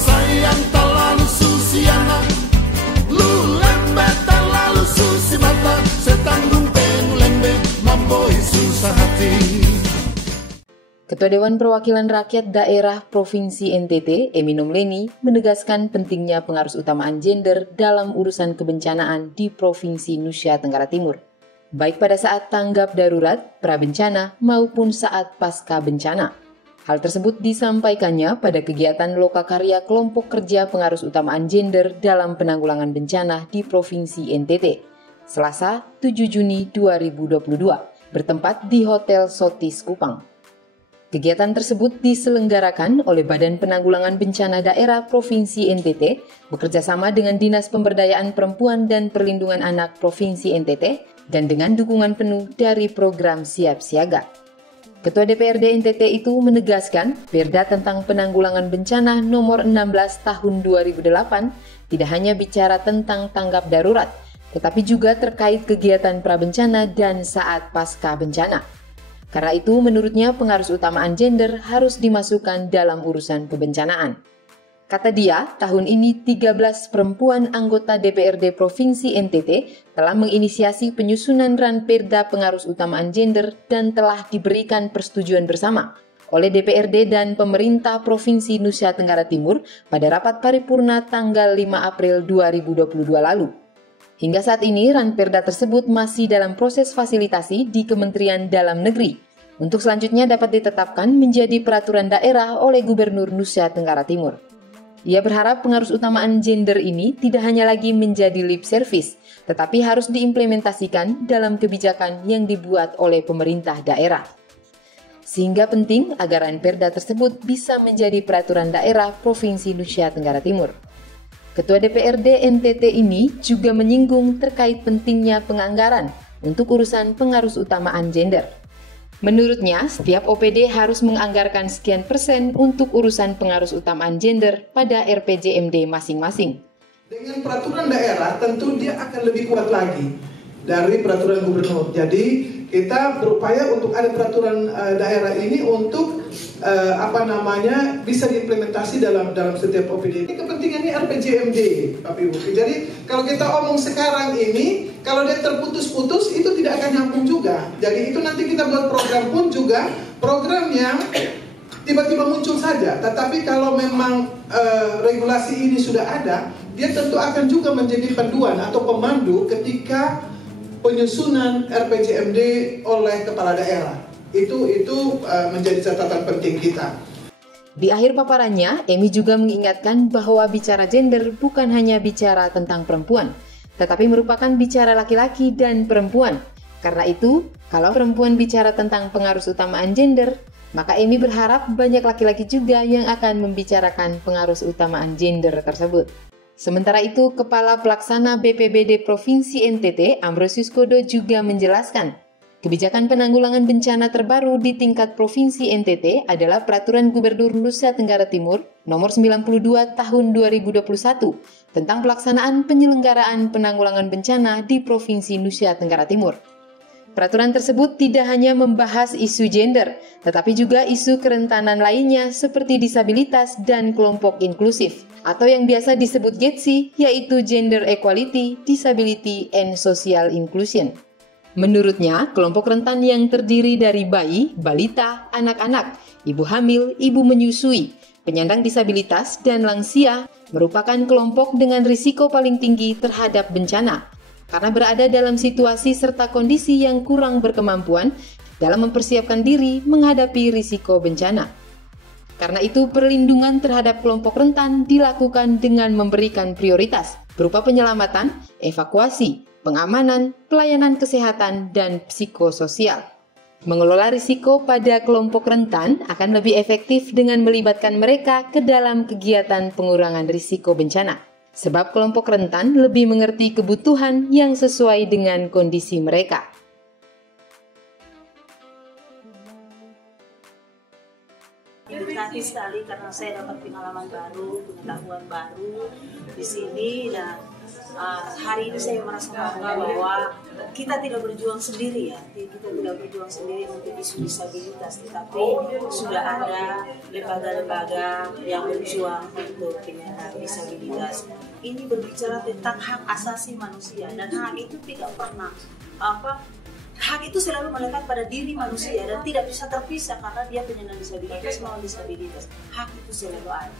sayang terlalu susiana, lu lembe terlalu susi mata, setanggung penu lembe mamboi susah hati. Ketua Dewan Perwakilan Rakyat Daerah Provinsi NTT, Emi Nomleni, menegaskan pentingnya pengarusutamaan gender dalam urusan kebencanaan di Provinsi Nusa Tenggara Timur, baik pada saat tanggap darurat, prabencana, maupun saat pasca bencana. Hal tersebut disampaikannya pada kegiatan lokakarya kelompok kerja pengarusutamaan gender dalam penanggulangan bencana di Provinsi NTT, Selasa 7 Juni 2022, bertempat di Hotel Sotis Kupang. Kegiatan tersebut diselenggarakan oleh Badan Penanggulangan Bencana Daerah Provinsi NTT bekerjasama dengan Dinas Pemberdayaan Perempuan dan Perlindungan Anak Provinsi NTT dan dengan dukungan penuh dari program Siap Siaga. Ketua DPRD NTT itu menegaskan Perda tentang Penanggulangan Bencana nomor 16 tahun 2008 tidak hanya bicara tentang tanggap darurat, tetapi juga terkait kegiatan prabencana dan saat pasca bencana. Karena itu, menurutnya pengarusutamaan gender harus dimasukkan dalam urusan kebencanaan. Kata dia, tahun ini 13 perempuan anggota DPRD Provinsi NTT telah menginisiasi penyusunan Ranperda pengarusutamaan gender dan telah diberikan persetujuan bersama oleh DPRD dan pemerintah Provinsi Nusa Tenggara Timur pada rapat paripurna tanggal 5 April 2022 lalu. Hingga saat ini, Ranperda tersebut masih dalam proses fasilitasi di Kementerian Dalam Negeri untuk selanjutnya dapat ditetapkan menjadi peraturan daerah oleh Gubernur Nusa Tenggara Timur. Ia berharap pengarusutamaan gender ini tidak hanya lagi menjadi lip service, tetapi harus diimplementasikan dalam kebijakan yang dibuat oleh pemerintah daerah. Sehingga penting agar Ranperda tersebut bisa menjadi peraturan daerah Provinsi Nusa Tenggara Timur. Ketua DPRD NTT ini juga menyinggung terkait pentingnya penganggaran untuk urusan pengarusutamaan gender. Menurutnya, setiap OPD harus menganggarkan sekian persen untuk urusan pengarusutamaan gender pada RPJMD masing-masing. Dengan peraturan daerah tentu dia akan lebih kuat lagi dari peraturan gubernur. Jadi kita berupaya untuk ada peraturan daerah ini untuk bisa diimplementasi dalam setiap OPD. Ini kepentingannya RPJMD, Bapak Ibu. Jadi kalau kita omong sekarang ini, kalau dia terputus-putus itu tidak akan nyambung juga. Jadi itu nanti kita buat program pun juga program yang tiba-tiba muncul saja. Tetapi kalau memang regulasi ini sudah ada, dia tentu akan juga menjadi panduan atau pemandu ketika penyusunan RPJMD oleh kepala daerah. Itu menjadi catatan penting kita. Di akhir paparannya, Emi juga mengingatkan bahwa bicara gender bukan hanya bicara tentang perempuan, tetapi merupakan bicara laki-laki dan perempuan. Karena itu, kalau perempuan bicara tentang pengarusutamaan gender, maka Emi berharap banyak laki-laki juga yang akan membicarakan pengarusutamaan gender tersebut. Sementara itu, Kepala Pelaksana BPBD Provinsi NTT, Ambrosius Kodo juga menjelaskan, kebijakan penanggulangan bencana terbaru di tingkat Provinsi NTT adalah Peraturan Gubernur Nusa Tenggara Timur Nomor 92 Tahun 2021 tentang pelaksanaan penyelenggaraan penanggulangan bencana di Provinsi Nusa Tenggara Timur. Peraturan tersebut tidak hanya membahas isu gender, tetapi juga isu kerentanan lainnya seperti disabilitas dan kelompok inklusif, atau yang biasa disebut GEDSI, yaitu Gender Equality, Disability, and Social Inclusion. Menurutnya, kelompok rentan yang terdiri dari bayi, balita, anak-anak, ibu hamil, ibu menyusui, penyandang disabilitas, dan lansia merupakan kelompok dengan risiko paling tinggi terhadap bencana, karena berada dalam situasi serta kondisi yang kurang berkemampuan dalam mempersiapkan diri menghadapi risiko bencana. Karena itu, perlindungan terhadap kelompok rentan dilakukan dengan memberikan prioritas berupa penyelamatan, evakuasi, pengamanan, pelayanan kesehatan, dan psikososial. Mengelola risiko pada kelompok rentan akan lebih efektif dengan melibatkan mereka ke dalam kegiatan pengurangan risiko bencana. Sebab kelompok rentan lebih mengerti kebutuhan yang sesuai dengan kondisi mereka. happy sekali karena saya dapat pengalaman baru, pengetahuan baru di sini, dan hari ini saya merasa bangga bahwa kita tidak berjuang sendiri ya, kita tidak berjuang sendiri untuk isu disabilitas, tetapi sudah ada lembaga-lembaga yang berjuang untuk penyandang disabilitas. Ini berbicara tentang hak asasi manusia, dan hak itu tidak pernah hak itu selalu melekat pada diri manusia dan tidak bisa terpisah karena dia penyandang disabilitas maupun disabilitas. Hak itu selalu ada.